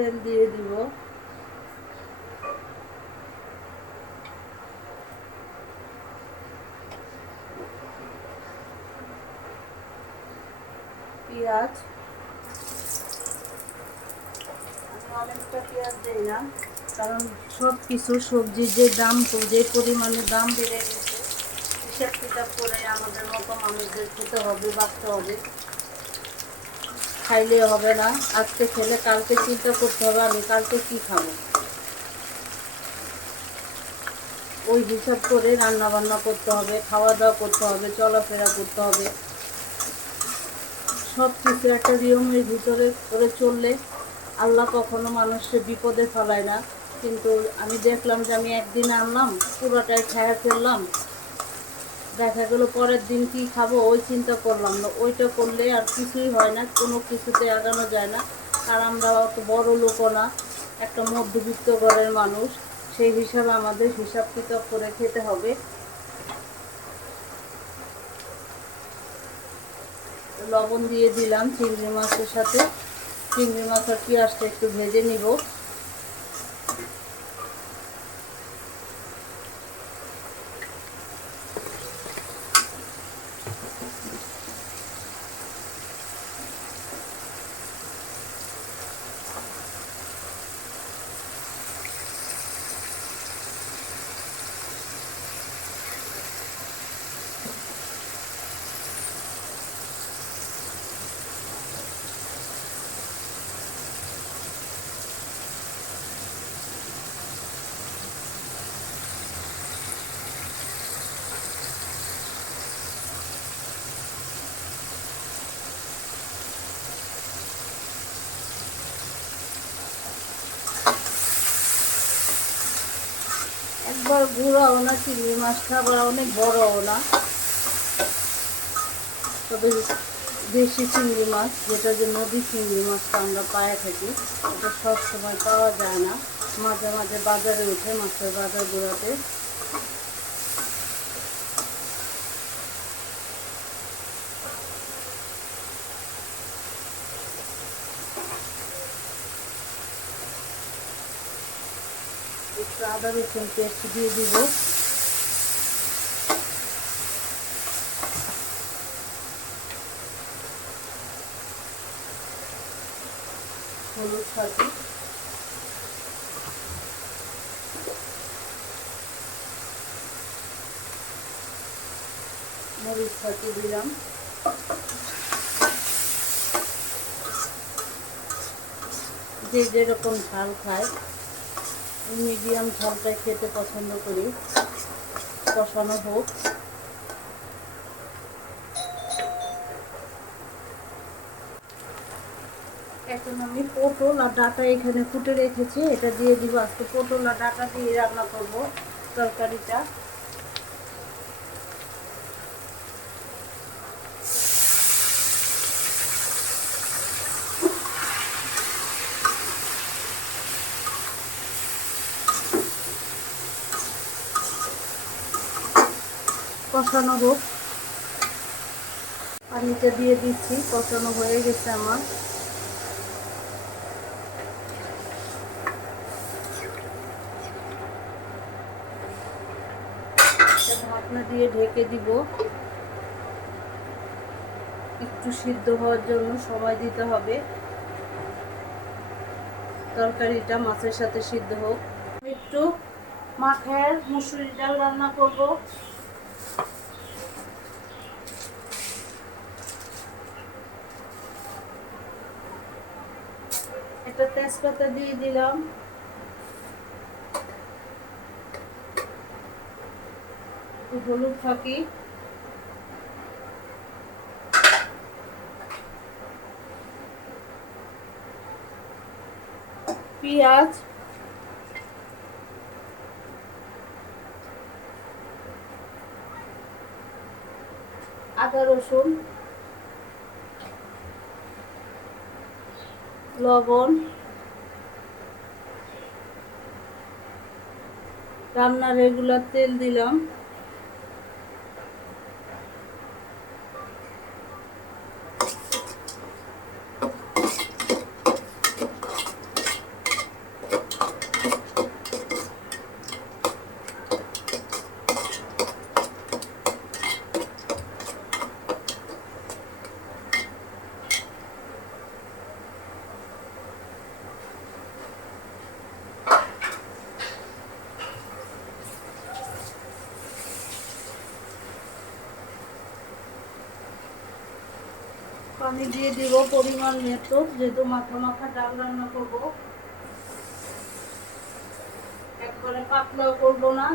তেল দিয়ে দিব। পেঁয়াজ। আমি অনেকটা পেঁয়াজ দিই না, কারণ সব কিছু সবজির যে দাম, যে পরিমাণে দাম বেড়ে গেছে হিসাব কিতাব করে আমাদের মতো মানুষদের খেতে হবে, বাঁচতে হবে। খাইলে হবে না। আজকে খেলে কালকে চিন্তা করতে হবে আমি কালকে কি খাব। ওই হিসাব করে রান্না বান্না করতে হবে খাওয়া দাওয়া করতে হবে, চলাফেরা করতে হবে। সব কিছু একটা নিয়মের ভিতরে করে চললে আল্লাহ কখনো মানুষকে বিপদে ফেলায় না। কিন্তু আমি দেখলাম যে আমি একদিন আনলাম, পুরোটাই খেয়ে ফেললাম। দেখা গেলো, পরের দিন কি খাব, ওই চিন্তা করলাম না। ওইটা করলে আর কিছুই হয় না, কোনো কিছুতে আগানো যায় না। আর আমরা অত বড় লোকও না, একটা মধ্যবিত্ত ঘরের মানুষ, সেই হিসাবে আমাদের হিসাব কিতাব করে খেতে হবে। লবণ দিয়ে দিলাম চিংড়ি মাছের সাথে। চিংড়ি মাছ আর পেঁয়াজটা একটু ভেজে নিব। একবার গুঁড়াও না চিংড়ি মাছটা আবার অনেক বড়ও না। তবে দেশি চিংড়ি মাছ যেটা যে নদী চিংড়ি মাছটা আমরা পায়ে থাকি, ওটা সবসময় পাওয়া যায় না। মাঝে মাঝে বাজারে উঠে মাছের বাজার গুঁড়াতে একটু আদা রসুন পেস্ট দিয়ে দিব। হলুদ মরিচ সাথে দিলাম। যে যেরকম ঝাল খায়। মিডিয়াম ঝালটা খেতে পছন্দ করি। কষানো হোক। এখন আমি পটল আর ডাটা এখানে ফুটে রেখেছি। এটা দিয়ে দিব আজকে পটল আর ডাটা দিয়ে রান্না করব তরকারিটা। কষানো হোক পানিটা দিয়ে দিচ্ছি কষানো হয়ে গেছে আমার। ঢাকনা দিয়ে ঢেকে দিব। একটু সিদ্ধ হওয়ার জন্য সময় দিতে হবে। তরকারিটা মাছের সাথে সিদ্ধ হোক। একটু মাখার মুসুরি ডাল রান্না করব। একটা তেজপাতা দিয়ে দিলাম। হলুদ ফাঁকি। পেঁয়াজ। আদা রসুন। লবণ রান্নার রেগুলার তেল দিলাম। পানি দিয়ে দিব পরিমাণ মতো, যেহেতু মাথা মাথা ডাল রান্না করব। একবারে পাতলাও করব না,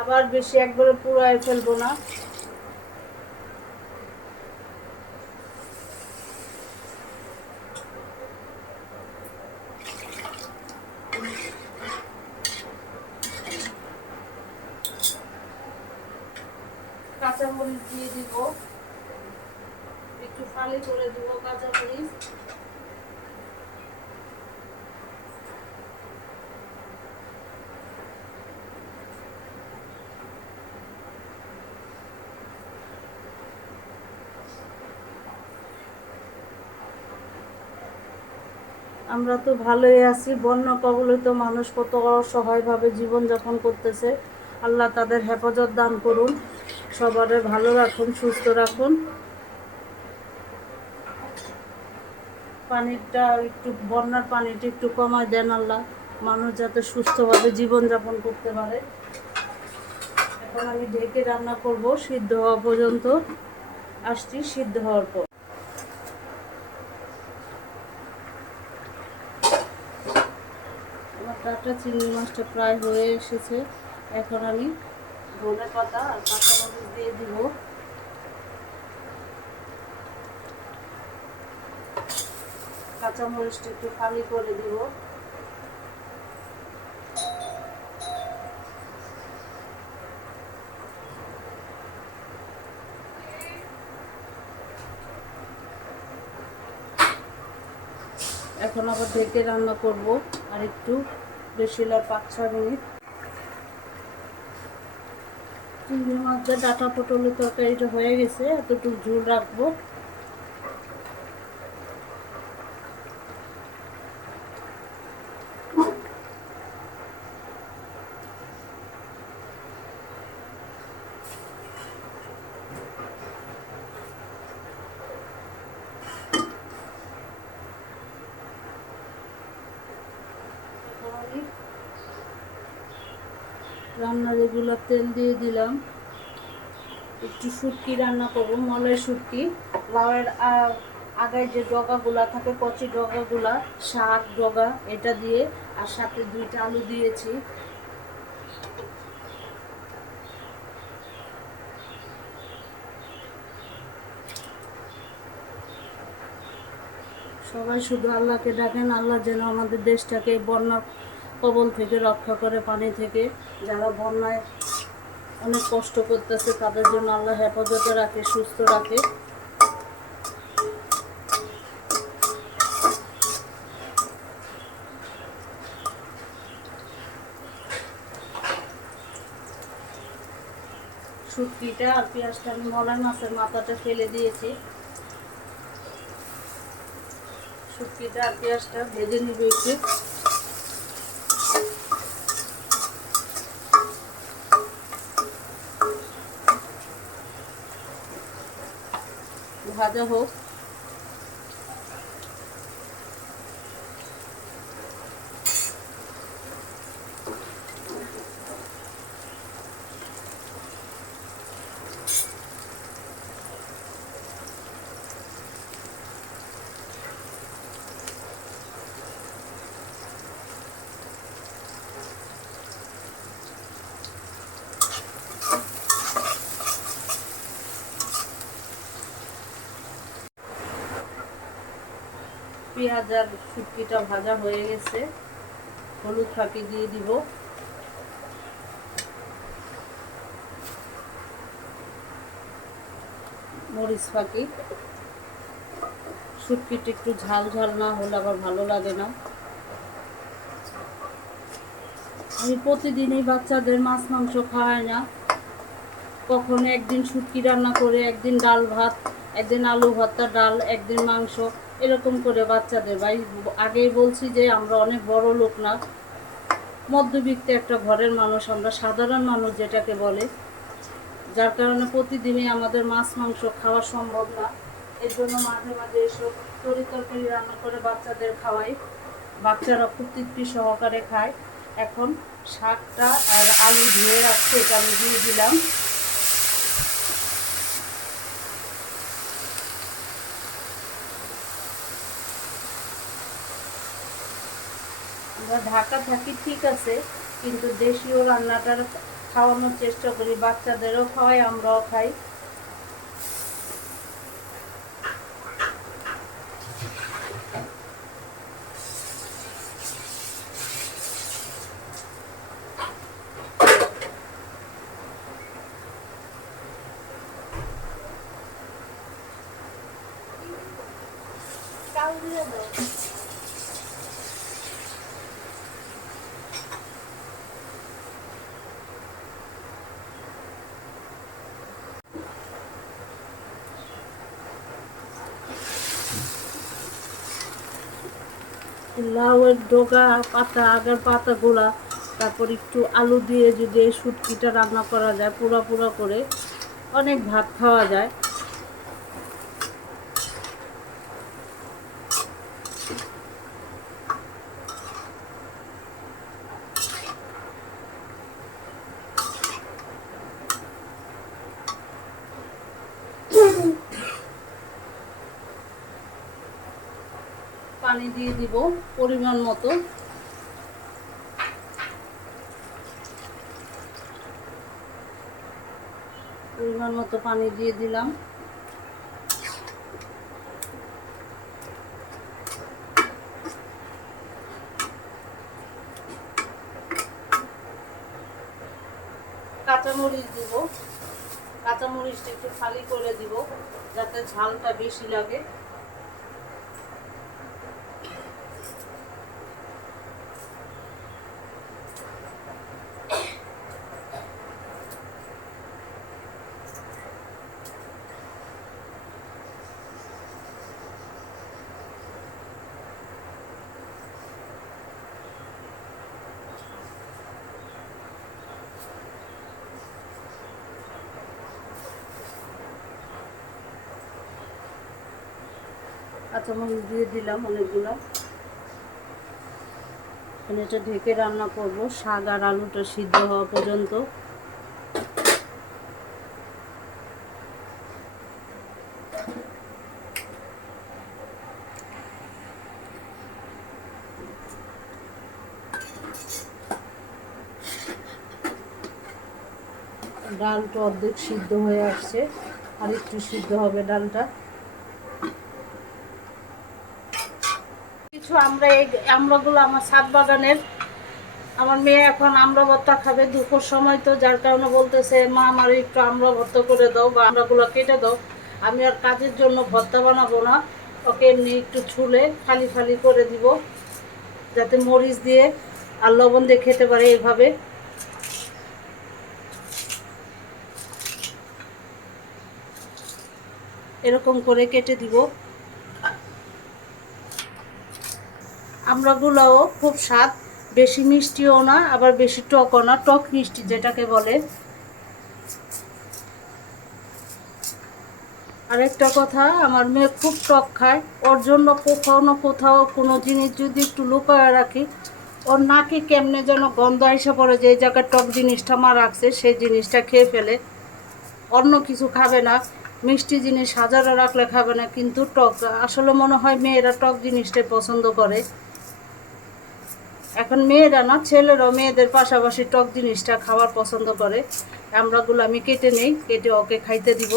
আবার বেশি একবারে পুরায় ফেলব না। কাঁচামরিচ দিয়ে দিব। ফালি করে দিব কাঁচামরিচ আমরা তো ভালোই আছি। বন্যা কবলিত মানুষ কত অসহায়ভাবে জীবনযাপন করতেছে। আল্লাহ তাদের হেফাজত দান করুন। সবারে ভালো রাখুন, সুস্থ রাখুন। পানিটা একটু, বন্যার পানিটা একটু কমায় দেন আল্লাহ। মানুষ যাতে সুস্থভাবে জীবনযাপন করতে পারে। এখন আমি ঢেকে রান্না করব, সিদ্ধ হওয়া পর্যন্ত। আসছি সিদ্ধ হওয়ার পর। আমার টাটা চিংড়ি মাছটা প্রায় হয়ে এসেছে। এখন আমি ধনে পাতা আর কাঁচামরিচ দিয়ে দিব। একটু খালি করে দিব। এখন আবার ঢেকে রান্না করব, আর একটু বেশি না পাঁচ ছয় মিনিট। চিংড়ি মাছের ডাটা পটলের তরকারিটা হয়ে গেছে, এতটুকু ঝুল রাখব। রান্নার রেগুলার তেল দিয়ে দিলাম। একটু শুটকি রান্না করব, মলের শুটকি। লাউয়ের আগায় যে ডগাগুলা থাকে, কচি ডগাগুলা, শাক ডগা, এটা দিয়ে, আর সাথে দুইটা আলু দিয়েছি। সবাই শুধু আল্লাহকে ডাকেন, আল্লাহ যেন আমাদের দেশটাকে বন্যার কবল থেকে, রক্ষা করে পানি থেকে। যারা বন্যায় অনেক কষ্ট করতেছে, তাদের জন্য আল্লাহ হেফাজতে রাখে, সুস্থ রাখে। শুটকিটা আর পেঁয়াজটা আমি মলাই মাছের মাথাটা ফেলে দিয়েছি। শুটকিটা আর পেঁয়াজটা ভেজে নিব একটু। ভাজা হোক পেঁয়াজ আর শুটকিটা ভাজা হয়ে গেছে। হলুদ ফাঁকি দিয়ে দিব। মরিচ ফাঁকি। শুটকিটা একটু ঝাল ঝাল না হলে আবার ভালো লাগে না। আমি প্রতিদিনই বাচ্চাদের মাছ, মাংস খাওয়াই না। কখনো একদিন শুটকি রান্না করে, একদিন ডাল ভাত, একদিন আলু ভর্তা, ডাল, একদিন মাংস। এরকম করে বাচ্চাদের, ভাই, আগেই বলছি যে আমরা অনেক বড় লোক না। মধ্যবিত্ত একটা ঘরের মানুষ, আমরা সাধারণ মানুষ যেটাকে বলে, যার কারণে প্রতিদিনই আমাদের মাছ, মাংস খাওয়া সম্ভব না। এর জন্য মাঝে মাঝে এসব তরি তরকারি রান্না করে বাচ্চাদের খাওয়াই। বাচ্চারা খুব তৃপ্তি সহকারে খায়। এখন শাকটা আর আলু ধুয়ে রাখছে, এটা আমি দিয়ে দিলাম। আমরা ঢাকা থাকি, ঠিক আছে, কিন্তু দেশীয় রান্নাটার খাওয়ানোর চেষ্টা করি, বাচ্চাদেরও খাওয়াই, আমরাও খাই। লাউয়ের ডোকা পাতা, আগের পাতা গোলা তারপর একটু আলু দিয়ে যদি এই শুটকিটা রান্না করা যায় পুরা পুরা করে, অনেক ভাত খাওয়া যায়। পানি দিয়ে দিব পরিমাণ মতো। পরিমাণ মতো পানি দিয়ে দিলাম। কাঁচামরিচ দিব। কাঁচামরিচটা একটু খালি করে দিব, যাতে ঝালটা বেশি লাগে। কাঁচামরিচ দিয়ে দিলাম অনেকগুলো। এখন এটা ঢেকে রান্না করব। শাক আর আলুটা সিদ্ধ হওয়া পর্যন্ত। ডালটা অর্ধেক সিদ্ধ হয়ে আসছে। আর একটু সিদ্ধ হবে ডালটা। কিছু আমরা এই আমরাগুলো আমার ছাদ বাগানের, আমার মেয়ে এখন আমরা ভর্তা খাবে, দুপুর সময় তো, যার কারণে বলতেছে, মা, আমার একটু আমরা ভর্তা করে দাও বা আমরাগুলো কেটে দাও, আমি আর কাজের জন্য ভর্তা বানাবো না, ওকে এমনি একটু ছুলে ফালি ফালি করে দিব, যাতে মরিচ দিয়ে আর লবণ দিয়ে খেতে পারে এইভাবে। এরকম করে কেটে দিব। আমরাগুলোও খুব স্বাদ। বেশি মিষ্টিও না, আবার বেশি টকও না, টক মিষ্টি যেটাকে বলে। আরেকটা কথা, আমার মেয়ে খুব টক খায়। ওর জন্য কোথাও না কোথাও কোনো জিনিস যদি একটু লুকায় রাখি, ওর নাকি কেমনে যেন গন্ধ এসে পড়ে যে জায়গায় টক জিনিসটা মা রাখছে, সেই জিনিসটা খেয়ে ফেলে। অন্য কিছু খাবে না, মিষ্টি জিনিস হাজারো রাখলে খাবে না, কিন্তু টক, আসলে মনে হয় মেয়েরা টক জিনিসটাই পছন্দ করে। এখন মেয়েরা না, ছেলেরাও মেয়েদের পাশাপাশি টক জিনিসটা খাবার পছন্দ করে। আমরাগুলো আমি কেটে নেই, কেটে ওকে খাইতে দিব।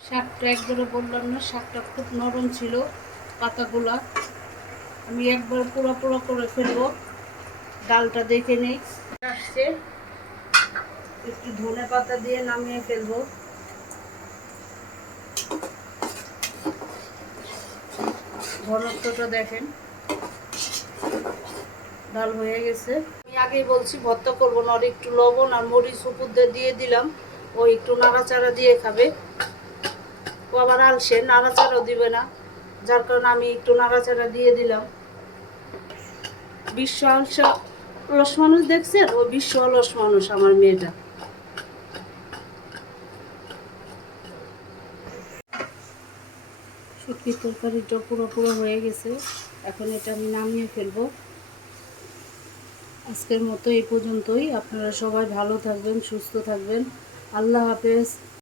শাকটা একবারে বললাম না, শাকটা খুব নরম ছিল, পাতাগুলা। আমি একবার পুরো পুরো করে ফেলব, ডালটা দেখে নেই। আসছে, একটু ধনে পাতা দিয়ে নামিয়ে ফেলব। ঘনত্বটা দেখেন। ডাল হয়ে গেছে। আমি আগেই বলছি, ভর্তা করব না, আর একটু লবণ আর মরিচ উপর দিয়ে দিলাম। ও একটু নাড়াচাড়া দিয়ে খাবে। ও আবার আলসে, নাড়াচাড়াও দিবে না। যার কারণে আমি একটু নাড়াচাড়া দিয়ে দিলাম। বিশ্ব আলস অলস মানুষ দেখছেন? ও বিশ্ব অলস মানুষ, আমার মেয়েটা। শুটকির তরকারিটা পুরো পুরো হয়ে গেছে। এখন এটা আমি নামিয়ে ফেলব। আজকের মতো এই পর্যন্তই। আপনারা সবাই ভালো থাকবেন, সুস্থ থাকবেন। আল্লাহ হাফেজ।